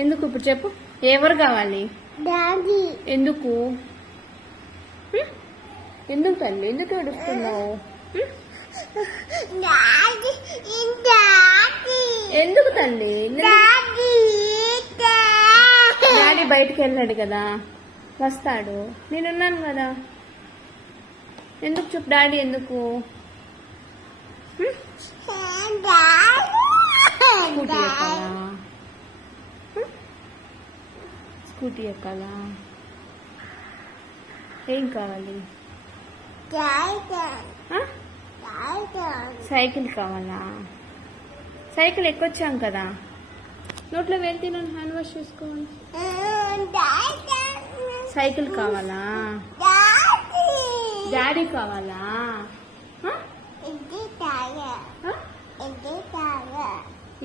ఎందుకు ఇప్పుడు చెప్పు, ఎవరు కావాలి? ఎందుకు ఎందుకు తల్లి, ఎందుకు ఏడుస్తున్నావు? ఎందుకు తల్లి? డాడీ బయటికి వెళ్ళాడు కదా, వస్తాడు, నేనున్నాను కదా. ఎందుకు చెప్పు డాడీ ఎందుకు? స్కూటీ ఎక్కాలా? స్కూటీ ఎక్కాలా? ఏం కావాలి? సైకిల్ కావాలా? సైకిల్ ఎక్కొచ్చాం కదా, నోట్లో వెళ్తే నన్ను హ్యాండ్ వాష్ చేసుకోవాలి. సైకిల్ కావాలా? డాడీ కావాలా?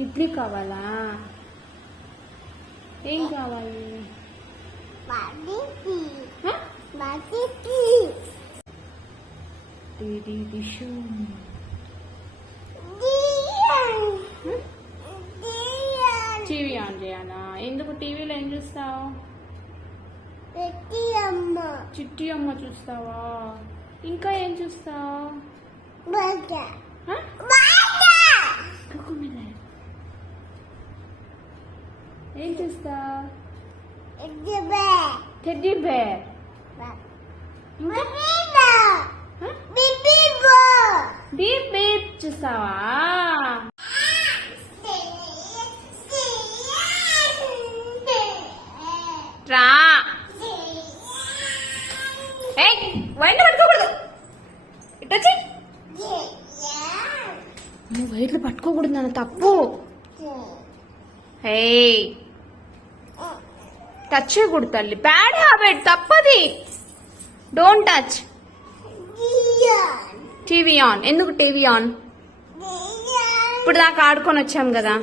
ఇడ్లీ కావాలా? ఏం కావాలి? టీవీ ఆన్ చేయాలా? ఎందుకు టీవీలో ఏం చూస్తావు? చిట్టి అమ్మ చూస్తావా? ఇంకా ఏం చూస్తావు? ఏం చూస్తావు? Teddy bear. బీప్ బీప్ చూస్తావా? రా వైర్లు పట్టుకోకూడదు, ఇట్టొచ్చి. నువ్వు వైర్లు పట్టుకోకూడదు నాన్న, తప్పు. హే టచ్ చేయకూడదు తల్లి, బ్యాడ్ హ్యాబిట్, తప్పది. Don't touch. TV on. ఎందుకు టీవీ ఆన్? ఇప్పుడు దాకా ఆడుకొని వచ్చాం కదా.